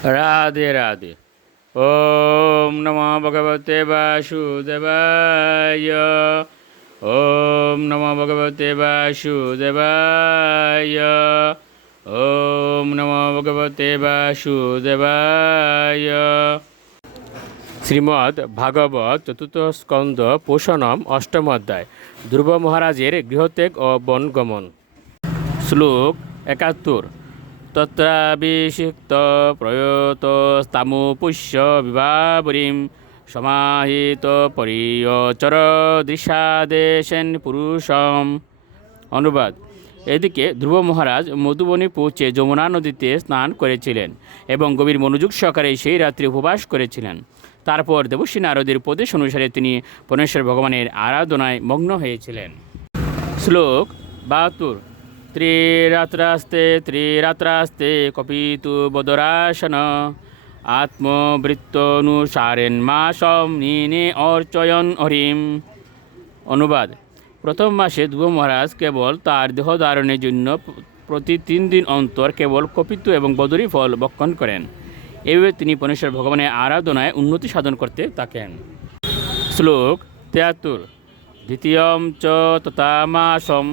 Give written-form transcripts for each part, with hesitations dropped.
राधे राधे। ओम नमो भगवते वासुदेवाय। ओम नमो भगवते वासुदेवाय। ओम नमो भगवते वासुदेवाय। শ্রীমদ্ ভাগবত চতুর্থ স্কন্দ পোষণম অষ্টম অধ্যায় ধ্রুব মহারাজের গৃহত্যাগ ও বনগমন। শ্লোক ৭১। তত্রাভিষিক্ত প্রয়তস্তামুপুষ্য বিভাবরীম সমাহিত পরিয়চর দৃশাদেশেন পুরুষম। অনুবাদ: এদিকে ধ্রুব মহারাজ মধুবনে পৌঁছে যমুনা নদীতে স্নান করেছিলেন এবং গভীর মনোযোগ সহকারে সেই রাত্রি উপবাস করেছিলেন। তারপর দেবশ্রী নারদের উপদেশ অনুসারে তিনি পরমেশ্বর ভগবানের আরাধনায় মগ্ন হয়েছিলেন। শ্লোক ৭২। ত্রিরাত্রাস্তে কপিতু বদরাসন আত্মবৃত্তনুসারেণ মাসম নিনে অর্চয়ন হরিম। অনুবাদ: প্রথম মাসে ধ্রুব মহারাজ কেবল তার দেহ ধারণের জন্য প্রতি ৩ দিন অন্তর কেবল কপিতু এবং বদরী ফল ভক্ষণ করেন। এইভাবে তিনি পরমেশ্বর ভগবানের আরাধনায় উন্নতি সাধন করতে থাকেন। শ্লোক ৭৩। দ্বিতীয়ম চ তথা মাসম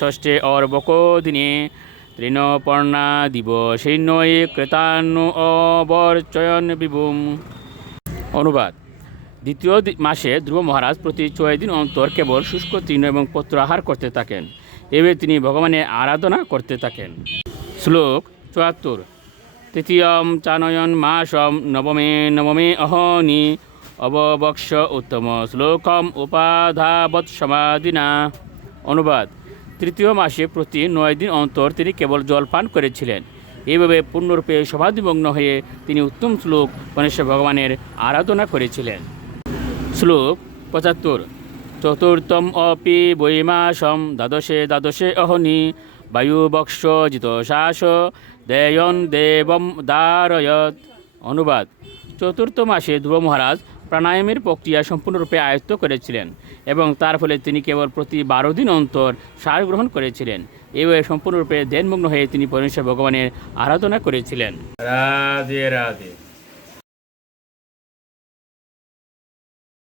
ষষ্ঠে অর্বকো দিনে তৃণপর্ণা দিবসৈন্যই ক্রেতান্নু অবর্চয়ন বিভুম। অনুবাদ: দ্বিতীয় মাসে ধ্রুব মহারাজ প্রতি ৬ দিন অন্তর কেবল শুষ্ক তৃণ এবং পত্র আহার করতে থাকেন। এভাবে তিনি ভগবানের আরাধনা করতে থাকেন। শ্লোক ৭৪। তৃতীয়ম চানয়ন মাসম নবমে অহনি অববক্ষ উত্তম শ্লোকম উপাধাবৎ সমাধিনা। অনুবাদ: তৃতীয় মাসে প্রতি ৯ দিন অন্তর তিনি কেবল জল পান করেছিলেন। এইভাবে পূর্ণরূপে সমাধিমগ্ন হয়ে তিনি উত্তম শ্লোক পরমেশ্বর ভগবানের আরাধনা করেছিলেন। শ্লোক ৭৫। চতুর্থম অপি বৈমাসম দ্বাদশে অহনি বায়ুবক্ষ জিতশ্বাস দেয়ন দেবম দারয়ত। অনুবাদ: চতুর্থ মাসে ধ্রুব মহারাজ প্রাণায়ামের প্রক্রিয়া সম্পূর্ণরূপে আয়ত্ত করেছিলেন এবং তার ফলে তিনি কেবল প্রতি ১২ দিন অন্তর সার গ্রহণ করেছিলেন। এইভাবে সম্পূর্ণরূপে ধ্যানমগ্ন হয়ে তিনি পরমেশ্বর ভগবানের আরাধনা করেছিলেন। রাধে রাধে।